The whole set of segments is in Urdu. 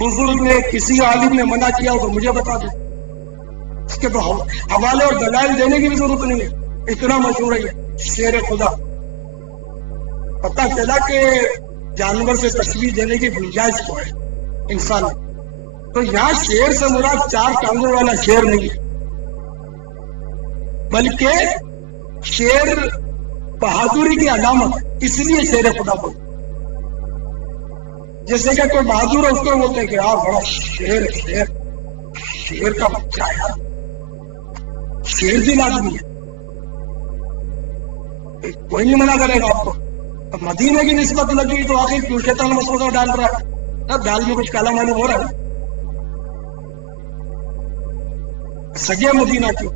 بزرگ نے کسی عالم نے منع کیا ہو تو مجھے بتا دیں، اس کے تو حوالے اور دلائل دینے کی بھی ضرورت نہیں ہے، اتنا مشہور ہے یہ شیر خدا۔ پتہ چلا کہ جانور سے تشبیہ دینے کی گنجائش کو ہے انسان، تو یہاں شیر سے مراد 4 ٹانگوں والا شیر نہیں ہے، بلکہ شیر بہادری کی علامت ہے، اس لیے شیر خدا بولتے۔ جیسے کہ کوئی بہادر ہے اس کو بولتے ہیں کہ یار بڑا شیر ہے، شیر شیر کا بچہ ہے یار، شیر دل آدمی ہے، کوئی نہیں منع کرے گا آپ کو۔ اب مدینے کی نسبت لگی تو آخر کیوں شیطان مسودہ ڈال رہا ہے؟ اب دال میں کچھ کالا معلوم ہو رہا ہے۔ سگے مدینہ کیوں؟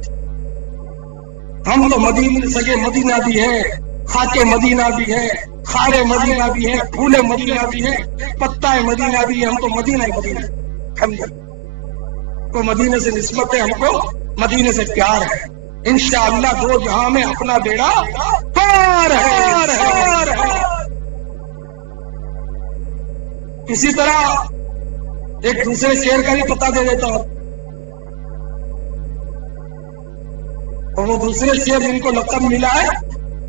ہم تو مدینہ سگے مدینہ بھی ہیں، خاکے مدینہ بھی ہیں، خارے مدینہ بھی ہیں، پھولے مدینہ بھی ہیں، پتہ مدینہ بھی ہے، ہم تو مدینہ ہی مدینہ ہم کو مدینے سے نسبت ہے، ہم کو مدینے سے پیار ہے، انشاءاللہ 2 جہاں میں اپنا بیڑا پار ہے۔ اسی طرح ایک دوسرے شیر کا بھی پتہ دے دیتا ہوں، اور وہ دوسرے شیر جن کو لقب ملا ہے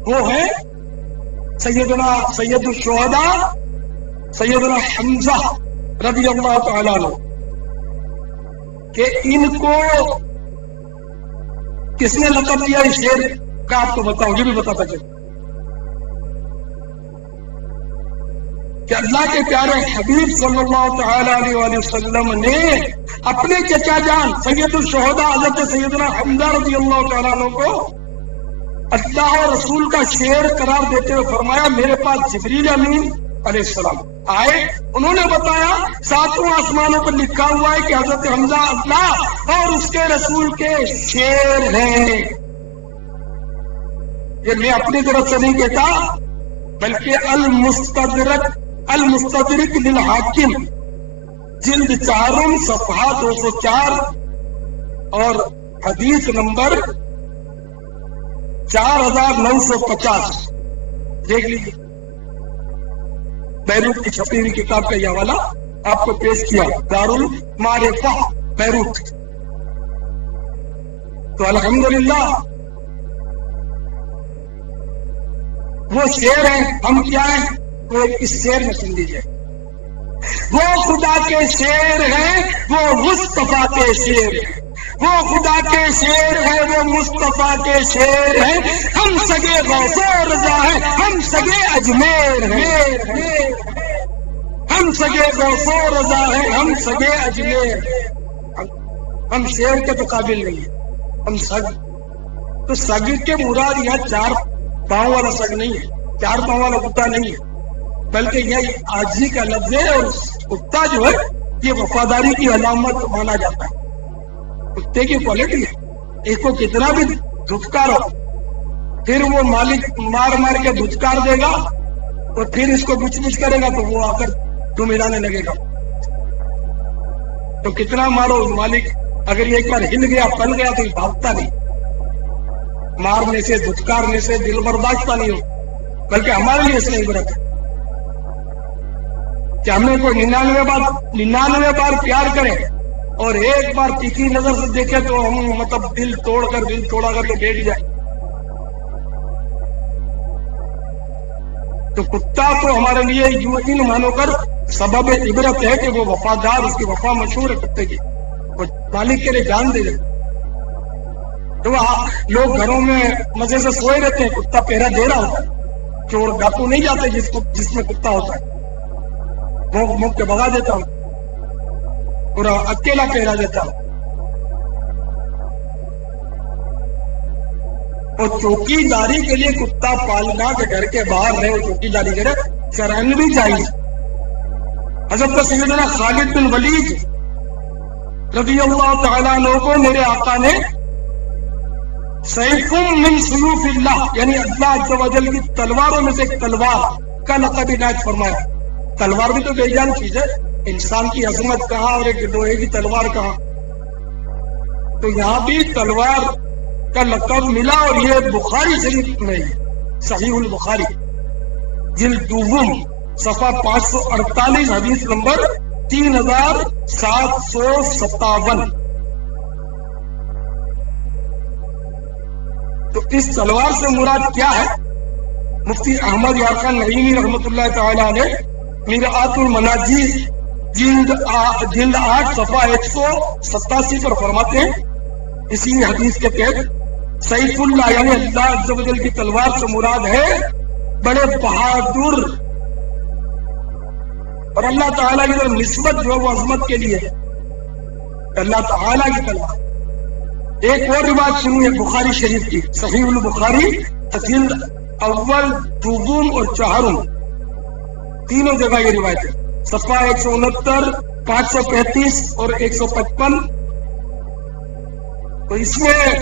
وہ ہے سیدنا سید الشہداء سیدنا حمزہ رضی اللہ تعالیٰ عنہ، کہ ان کو کس نے لقب دیا اس شیر کا آپ کو بتاؤں، یہ بھی بتاتا چلے کہ اللہ کے پیارے حبیب صلی اللہ تعالی علیہ وآلہ وسلم نے اپنے چچا جان سید الشہداء حضرت سیدنا حمزہ رضی اللہ تعالیٰ عنہ کو اللہ اور رسول کا شیر قرار دیتے ہوئے فرمایا، میرے پاس جبریل امین علیہ السلام آئے، انہوں نے بتایا 7 آسمانوں پر لکھا ہوا ہے کہ حضرت حمزہ اللہ اور اس کے رسول کے شیر ہیں۔ یہ میں اپنی طرف سے نہیں کہتا، بلکہ المستدرک للحاکم جلد 4 صفحہ 204 اور حدیث نمبر 4950 دیکھ لیجیے، بیروت کی چھپی ہوئی کتاب کا یہ حوالہ آپ کو پیش کیا، دارالمعرفہ بیروت۔ تو الحمدللہ وہ شیر ہیں، ہم کیا ہیں؟ وہ اس شیر میں سن لیجیے، وہ خدا کے شیر ہیں، وہ مصطفیٰ کے شیر ہیں، وہ خدا کے شیر ہیں، وہ مصطفیٰ کے شیر ہیں، ہم سگے غوث و رضا ہیں، ہم سگے اجمیر ہیں، ہم سگے غوث و رضا ہیں، ہم سگے اجمیر ہیں۔ ہم شیر کے تو قابل نہیں ہیں، ہم سگ۔ تو سگ کے مراد یہاں 4 پاؤں والا سگ نہیں ہے، 4 پاؤں والا کتا نہیں ہے، بلکہ یہ عاجزی کا لفظ ہے، اور کتا جو ہے یہ وفاداری کی علامت مانا جاتا ہے، کتے کی کوالٹی ہے، ایک کو کتنا بھی دھتکارو پھر وہ مالک مار کے دھتکار دے گا، اور پھر اس کو بچ بچ کرے گا تو وہ آ کر تم ہلانے لگے گا، تو کتنا مارو مالک اگر یہ ایک بار ہل گیا پل گیا تو یہ بھاگتا نہیں، مارنے سے دھتکارنے سے دل برداشتہ نہیں ہو، بلکہ ہمارے لیے اس میں عبرت ہے کہ ہمیں کوئی 99 بار پیار کرے اور ایک بار تیکھی نظر سے دیکھے تو ہم مطلب دل توڑا کر کے بیٹھ جائے۔ تو کتا تو ہمارے لیے ان مانو کر سبب عبرت ہے کہ وہ وفادار، اس کی وفا مشہور ہے کتے کی، وہ مالک کے لیے جان دے دیتے۔ تو لوگ گھروں میں مزے سے سوئے رہتے ہیں، کتا پہرا دے رہا ہوتا ہے، چور ڈاکو نہیں جاتے جس میں کتا ہوتا ہے، موک کے بھگا دیتا ہوں، پورا اکیلا پہرا دیتا ہوں۔ اور چوکی داری کے لیے کتا پالنا کہ گھر کے باہر رہے اور چوکی داری کرے شرعاً بھی جائز۔ حضرت سیدنا خالد بن ولید رضی اللہ تعالیٰ عنہ کو میرے آقا نے سیف من سیوف اللہ، یعنی اللہ عز و جل کی تلواروں میں سے ایک تلوار کا لقب عنایت فرمایا۔ تلوار بھی تو بے جان چیز ہے، انسان کی عظمت کہاں اور ایک لوہے کی تلوار کہاں، تو یہاں بھی تلوار کا لقب ملا، اور یہ بخاری شریف میں صحیح البخاری جلد 2 صفحہ 548 حدیث نمبر 3757. تو اس تلوار سے مراد کیا ہے؟ مفتی احمد یارخان نعیمی رحمۃ اللہ تعالی علیہ میرآت المناجی جلد 8 صفحہ 187 پر فرماتے ہیں اسی حدیث کے تحت سیف اللہ یعنی اللہ عز و جل کی تلوار سے مراد ہے بڑے بہادر، اور اللہ تعالیٰ کی طرف نسبت جو ہے وہ عظمت کے لیے ہے، اللہ تعالیٰ کی تلوار. ایک اور روایت سنیے بخاری شریف کی، صحیح البخاری جلد اول دوم اور چہارم تینوں جگہ یہ روایت ہے، صفحہ 169 535 اور 155. تو اس میں